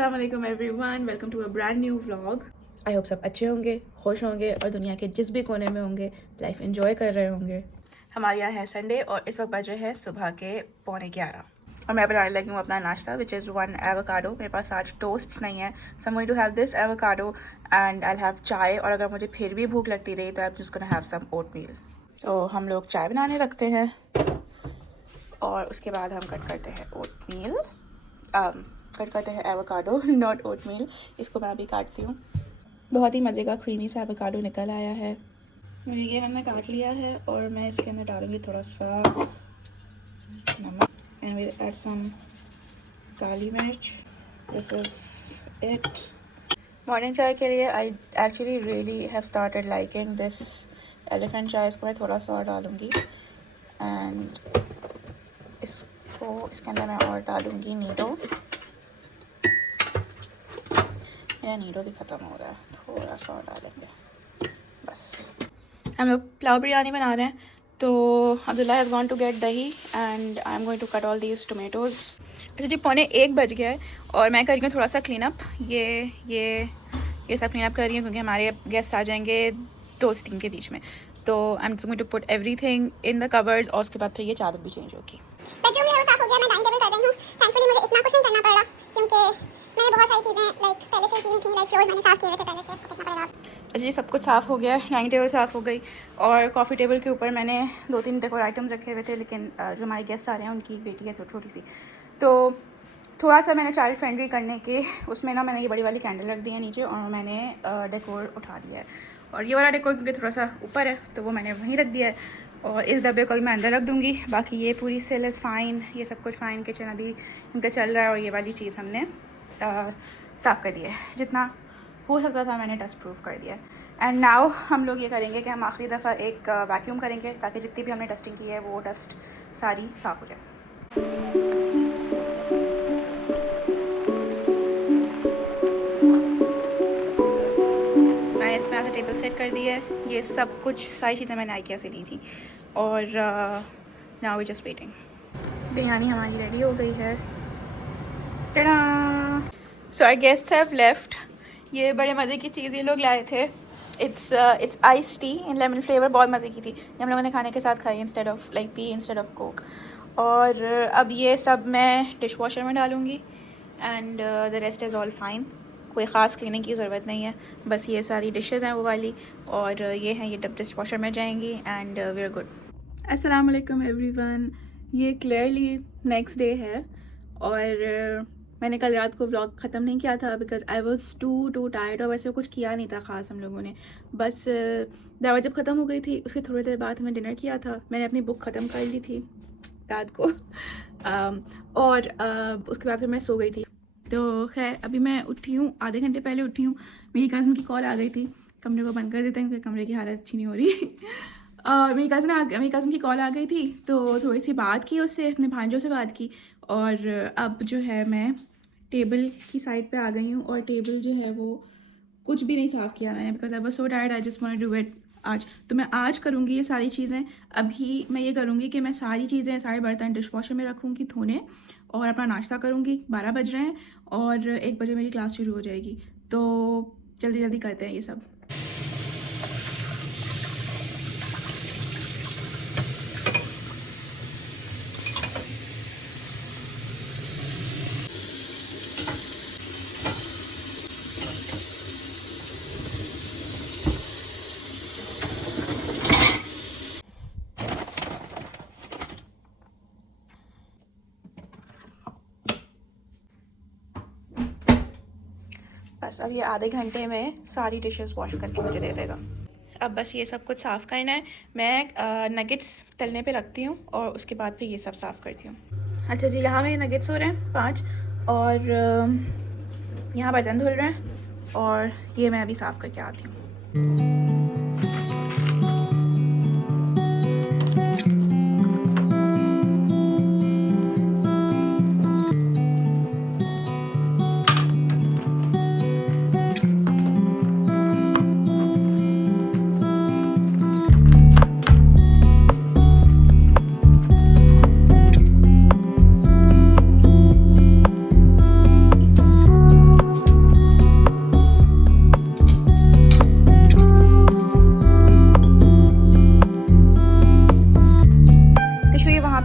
अस्सलाम वालेकुम everyone, welcome to a brand new vlog. I hope सब अच्छे होंगे, खुश होंगे और दुनिया के जिस भी कोने में होंगे लाइफ एंजॉय कर रहे होंगे। हमारे यहाँ है संडे और इस वक्त बजे हैं सुबह के 11:45 और मैं बनाने लगी हूँ अपना नाश्ता विच इज़ 1 एवोकाडो। मेरे पास आज टोस्ट नहीं है, so I am going to have this avocado and I have chai, और अगर मुझे फिर भी भूख लगती रही तो I am just gonna have some oatmeal. तो हम लोग चाय बनाने रखते हैं और उसके बाद हम कट करते हैं ओटमील, कट करते हैं एवोकाडो, नॉट ओटमील। इसको मैं अभी काटती हूँ। बहुत ही मज़े का क्रीमी सा एवोकाडो निकल आया है। ये मैंने काट लिया है और मैं इसके अंदर डालूँगी थोड़ा सा नमक एंड विल ऐड सम काली मिर्च। This is it. मॉर्निंग चाय के लिए I actually really have started liking this elephant चाय। इसको मैं थोड़ा सा और डालूँगी एंड इसके अंदर मैं और डालूँगी नीडो। मेरा नीडो भी ख़त्म हो रहा है, थोड़ा सा और डालेंगे बस। हम लोग पुलाव बिरयानी बना रहे हैं, तो Abdullah has gone to get dahi and I am going to cut all these tomatoes. अच्छा जी, 12:45 बज गया है और मैं कर रही हूँ थोड़ा सा क्लीन अप। ये सब क्लीन अप कर रही हूँ क्योंकि हमारे गेस्ट आ जाएंगे 2 से 3 के बीच में। तो I am just going to put everything in the cupboards और उसके बाद फिर ये चादर भी चेंज होगी। बेडरूम मेरा साफ हो गया, मैं डाइनिंग टेबल कर रही हूँ। थैंकफुली मुझे इतना कुछ नहीं करना पड़ रहा क्योंकि मैंने बहुत सारी चीज़ें पहले से की हुई थी, फ्लोर्स मैंने साफ किए हुए थे पहले से, इसको करना पड़ेगा। अच्छा जी, सब कुछ साफ़ हो गया, डाइनिंग टेबल साफ़ हो गई और कॉफ़ी टेबल के ऊपर मैंने 2-3 डेकोर आइटम्स रखे हुए थे, लेकिन जो हमारे गेस्ट आ रहे हैं उनकी बेटी है छोटी सी, तो थोड़ा सा मैंने चाइल्ड फ्रेंडली करने के उसमें ना मैंने ये बड़ी वाली कैंडल रख दी है नीचे और मैंने डेकोर उठा दिया है। और ये वाला डेकोर क्योंकि थोड़ा सा ऊपर है तो वो मैंने वहीं रख दिया है और इस डब्बे को भी मैं अंदर रख दूँगी। बाकी ये पूरी सेल इज़ फ़ाइन, ये सब कुछ फ़ाइन। किचन अभी उनका चल रहा है और ये वाली चीज़ हमने साफ़ कर दिया है, जितना हो सकता था मैंने डस्ट प्रूफ कर दिया है। एंड नाउ हम लोग ये करेंगे कि हम आखिरी दफ़ा एक वैक्यूम करेंगे ताकि जितनी भी हमने डस्टिंग की है वो डस्ट सारी साफ़ हो जाए। मैंने इस तरह से टेबल सेट कर दी है। ये सब कुछ सारी चीज़ें मैंने आइकिया से ली थी और now we just waiting. Biryani हमारी रेडी हो गई है। टा! So our guest have left. ये बड़े मज़े की चीज़ ये लोग लाए थे। It's ice tea in lemon flavour, बहुत मज़े की थी। ये हम लोगों ने खाने के साथ खाई instead of like P instead of Coke. और अब ये सब मैं डिश वॉशर में डालूँगी and the rest is all fine. कोई ख़ास क्लीनिंग की ज़रूरत नहीं है, बस ये सारी डिशेज़ हैं वो वाली और ये हैं, ये डब डिश वॉशर में जाएंगी एंड वी आर गुड। अस्सलाम वालेकुम एवरीवन। ये क्लियरली नेक्स्ट डे है और मैंने कल रात को व्लॉग ख़त्म नहीं किया था because I was to tired और वैसे कुछ किया नहीं था ख़ास हम लोगों ने। बस दावत जब ख़त्म हो गई थी उसके थोड़ी देर बाद हमें डिनर किया था। मैंने अपनी बुक ख़त्म कर ली थी रात को और उसके बाद फिर मैं सो गई थी। तो खैर अभी मैं उठी हूँ, आधे घंटे पहले उठी हूँ। मेरी कज़न की कॉल आ गई थी। कमरे को बंद कर देते हैं क्योंकि कमरे की हालत अच्छी नहीं हो रही। मेरी कज़न की कॉल आ गई थी तो थोड़ी सी बात की उससे, अपने भांजों से बात की और अब जो है मैं टेबल की साइड पे आ गई हूँ और टेबल जो है वो कुछ भी नहीं साफ़ किया मैंने because I was so tired, I just want to do it आज। तो मैं आज करूँगी ये सारी चीज़ें। अभी मैं ये करूँगी कि मैं सारी चीज़ें, सारे बर्तन डिश वॉशर में रखूँगी धोने और अपना नाश्ता करूँगी। 12 बज रहे हैं और 1 बजे मेरी क्लास शुरू हो जाएगी, तो जल्दी जल्दी करते हैं ये सब। बस अब ये आधे घंटे में सारी डिशेस वॉश करके मुझे दे देगा। अब बस ये सब कुछ साफ़ करना है। मैं नगेट्स तलने पे रखती हूँ और उसके बाद फिर ये सब साफ़ करती हूँ। अच्छा जी, यहाँ मेरे नगेट्स हो रहे हैं 5 और यहाँ बर्तन धुल रहे हैं और ये मैं अभी साफ़ करके आती हूँ।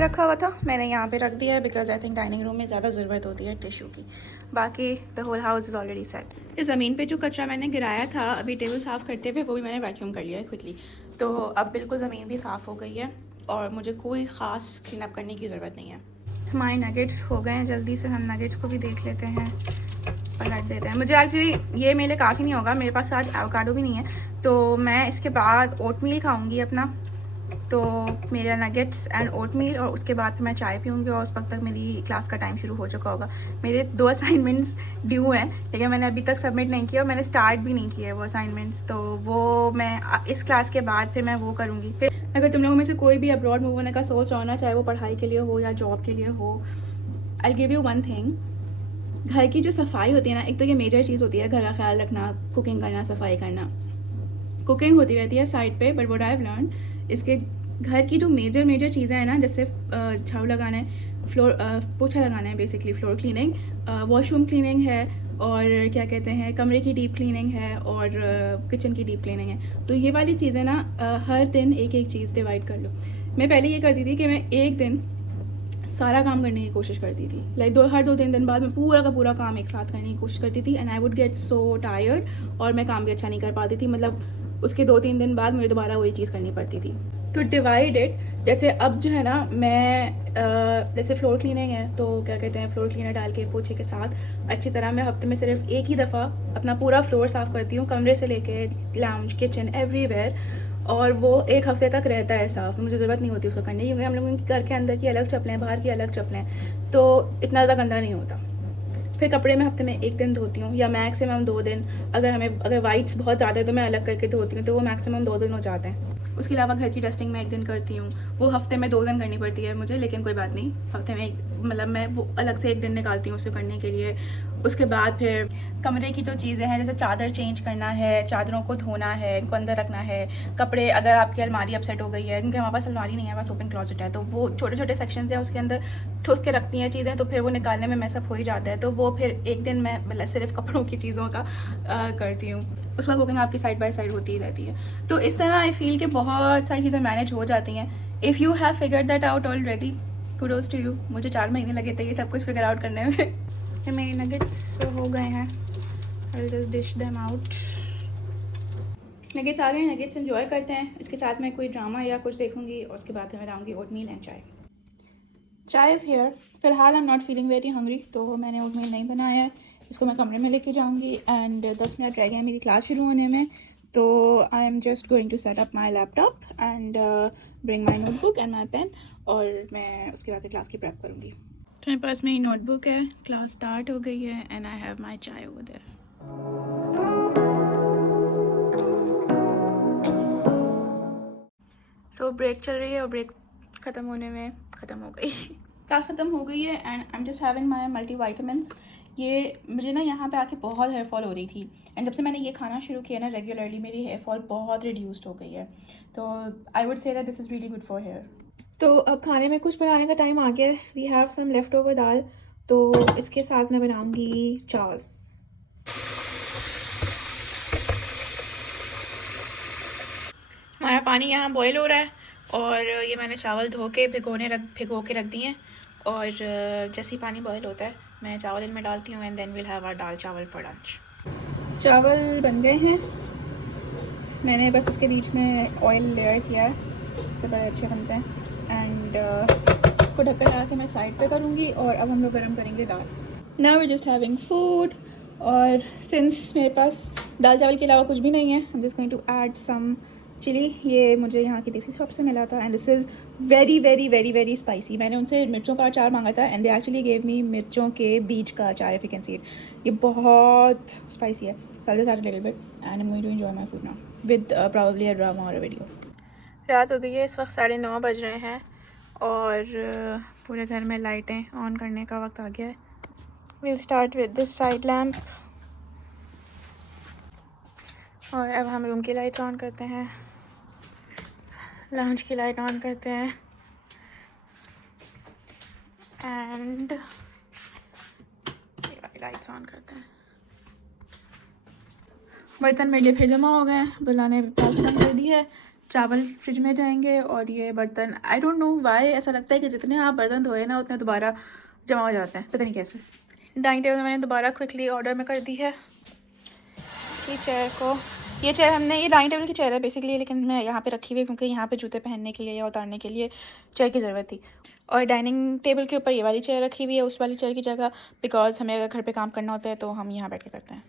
पे रखा हुआ था, मैंने यहाँ पे रख दिया है because I think dining room में ज़्यादा ज़रूरत होती है टिश्यू की। बाकी the whole house is already set. इस ज़मीन पे जो कचरा मैंने गिराया था अभी टेबल साफ़ करते हुए, वो भी मैंने वैक्यूम कर लिया है क्विकली। तो अब बिल्कुल ज़मीन भी साफ़ हो गई है और मुझे कोई ख़ास क्लीन अप करने की ज़रूरत नहीं है। हमारे नगेट्स हो गए हैं, जल्दी से हम नगेट्स को भी देख लेते हैं, पलट देते हैं। मुझे एक्चुअली ये मेरे लिए काफ़ी नहीं होगा, मेरे पास आज एवोकाडो भी नहीं है, तो मैं इसके बाद ओटमील खाऊंगी अपना। तो मेरा नगेट्स एंड ओटमील, और उसके बाद फिर मैं चाय पीऊँगी और उस वक्त तक मेरी क्लास का टाइम शुरू हो चुका होगा। मेरे 2 असाइनमेंट्स ड्यू हैं, लेकिन मैंने अभी तक सबमिट नहीं किया और मैंने स्टार्ट भी नहीं किया वो असाइनमेंट्स, तो वो मैं इस क्लास के बाद फिर मैं वो करूँगी। फिर अगर तुम लोगों में से कोई भी अब्रॉड मूव होने का सोच रहा हो ना, चाहे वो पढ़ाई के लिए हो या जॉब के लिए हो, I give you one thing, घर की जो सफाई होती है ना, एक तो ये मेजर चीज़ होती है, घर का ख्याल रखना, कुकिंग करना, सफाई करना। कुकिंग होती रहती है साइड पे, but what I have learn, इसके घर की जो मेजर चीज़ें हैं ना, जैसे झाड़ू लगाना है, फ्लोर पोछा लगाना है, basically floor cleaning, washroom cleaning है, और क्या कहते हैं कमरे की डीप क्लीनिंग है, और किचन की डीप क्लीनिंग है। तो ये वाली चीज़ें ना हर दिन एक एक चीज़ डिवाइड कर लो। मैं पहले ये करती थी कि मैं एक दिन सारा काम करने की कोशिश करती थी, लाइक हर 2-3 दिन बाद मैं पूरा का पूरा काम एक साथ करने की कोशिश करती थी, and I would get so tired, और मैं काम भी अच्छा नहीं कर पाती थी। मतलब उसके 2-3 दिन बाद मुझे दोबारा वही चीज़ करनी पड़ती थी। टू डिवाइड इट, जैसे अब जो है ना, मैं जैसे फ्लोर क्लीनिंग है, तो क्या कहते हैं फ्लोर क्लीनर डाल के पोछे के साथ अच्छी तरह मैं हफ्ते में सिर्फ एक ही दफ़ा अपना पूरा फ्लोर साफ़ करती हूँ, कमरे से लेके लाउंज, किचन, एवरीवेयर, और वो एक हफ्ते तक रहता है साफ़। मुझे ज़रूरत नहीं होती उसको करने की, क्योंकि हम लोगों के घर के अंदर की अलग चप्पलें, बाहर की अलग चप्पलें, तो इतना ज़्यादा गंदा नहीं होता। फिर कपड़े मैं हफ्ते में 1 दिन धोती हूँ, या मैक्सिमम 2 दिन। अगर वाइट्स बहुत ज़्यादा है तो मैं अलग करके धोती हूँ, तो वो मैक्सिमम 2 दिन हो जाते हैं। उसके अलावा घर की डस्टिंग मैं 1 दिन करती हूँ, वो हफ्ते में 2 दिन करनी पड़ती है मुझे, लेकिन कोई बात नहीं, हफ्ते में मतलब मैं वो अलग से 1 दिन निकालती हूँ उसे करने के लिए। उसके बाद फिर कमरे की जो चीज़ें हैं, जैसे चादर चेंज करना है, चादरों को धोना है, इनको अंदर रखना है, कपड़े, अगर आपकी अलमारी अपसेट हो गई है, क्योंकि हमारे पास अलमारी नहीं है, हमारे पास ओपन क्लोजेट है, तो वो छोटे छोटे सेक्शंस हैं, उसके अंदर ठूस के रखती हैं चीज़ें, तो फिर वो निकालने में मैसअप हो ही जाता है। तो वो फिर 1 दिन मैं मतलब सिर्फ कपड़ों की चीज़ों का करती हूँ। उस वक्त कुकिंग आपकी साइड बाय साइड होती ही रहती है। तो इस तरह आई फील कि बहुत सारी चीज़ें मैनेज हो जाती हैं। If you have figured that out already, kudos to you. मुझे 4 महीने लगे थे ये सब कुछ फिगर आउट करने में। ये मेरे नगेट्स हो गए हैं, I will just dish them out. Nuggets आ गए हैं, नगेट्स एंजॉय करते हैं। इसके साथ मैं कोई ड्रामा या कुछ देखूंगी, और उसके बाद मैं बनाऊंगी ओटमील एंड चाय। चाय इज़ हेयर। फ़िलहाल I am not feeling very hungry, तो मैंने ओटमील नहीं बनाया है। इसको मैं कमरे में लेके जाऊंगी, एंड 10 मिनट रह गए हैं मेरी क्लास शुरू होने में, तो I am just going to set up my laptop and bring my notebook and my pen, और मैं उसके बाद क्लास की प्रेप करूँगी। तो मेरे पास मेरी नोटबुक है, क्लास स्टार्ट हो गई है, एंड आई हैव माई चाय ओवर देयर। सो ब्रेक चल रही है, और ब्रेक ख़त्म होने में ख़त्म हो गई क्लास ख़त्म हो गई है, and I am just having my multivitamins. ये मुझे ना यहाँ पे आके बहुत हेयर फॉल हो रही थी, एंड जब से मैंने ये खाना शुरू किया ना रेगुलरली, मेरी हेयर फॉल बहुत रिड्यूस्ड हो गई है। तो I would say that this is really good for hair. तो अब खाने में कुछ बनाने का टाइम आ गया है। We have some left over dal, तो इसके साथ मैं बनाऊँगी चावल। हमारा पानी यहाँ बॉयल हो रहा है, और ये मैंने चावल भिगो के रख दिए हैं, और जैसे ही पानी बॉयल होता है मैं चावल इनमें डालती हूँ, and then will have our dal chawal for lunch. चावल बन गए हैं, मैंने बस इसके बीच में ऑयल लेयर किया है, इससे बड़े अच्छे बनते हैं, एंड इसको ढक्कन लगा के मैं साइड पे करूँगी, और अब हम लोग गर्म करेंगे दाल। Now we just having food, और सिंस मेरे पास दाल चावल के अलावा कुछ भी नहीं है, I am just going to add some chili. ये मुझे यहाँ की देसी शॉप से मिला था, and this is very very very very spicy. मैंने उनसे मिर्चों का अचार मांगा था, and they actually gave me मिर्चों के बीज का अचार, if you can see it. ये बहुत स्पाइसी है, so I will just add a little bit, and I am going to enjoy my food now with probably a drama और a video. रात हो गई है, इस वक्त 9:30 बज रहे हैं, और पूरे घर में लाइटें ऑन करने का वक्त आ गया है। Will start with this side lamp, और अब हम रूम की लाइट्स ऑन करते हैं, लाउंज की लाइट ऑन करते हैं, एंड ये वाली लाइट्स ऑन करते हैं। बर्तन मेरे लिए फिर जमा हो गए हैं, बुलाने पास बंद कर दी है, चावल फ्रिज में जाएंगे और ये बर्तन, आई डोंट नो वाई, ऐसा लगता है कि जितने आप बर्तन धोए ना उतने दोबारा जमा हो जाते हैं, पता नहीं कैसे। डाइनिंग टेबल मैंने दोबारा क्विकली ऑर्डर में कर दी है इसकी चेयर को। ये चेयर हमने, ये डाइनिंग टेबल की चेयर है बेसिकली, लेकिन मैं यहाँ पे रखी हुई है क्योंकि यहाँ पे जूते पहनने के लिए या उतारने के लिए चेयर की ज़रूरत थी। और डाइनिंग टेबल के ऊपर ये वाली चेयर रखी हुई है उस वाली चेयर की जगह, बिकॉज हमें अगर घर पे काम करना होता है तो हम यहाँ बैठ के करते हैं।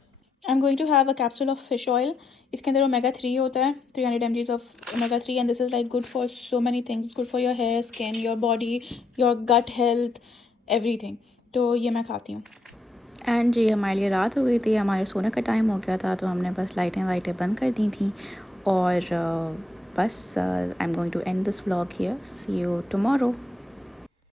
I am going to have a capsule of fish oil. इसके अंदर ओमेगा 3 होता है, 300 mg of omega 3, and this is like good for so many things, good for your hair, skin, your body, your gut health, everything. तो ये मैं खाती हूँ। And जी हमारे लिए रात हो गई थी, हमारे सोने का टाइम हो गया था, तो हमने बस लाइटें बंद कर दी थी। और बस I am going to end this vlog here, see you tomorrow.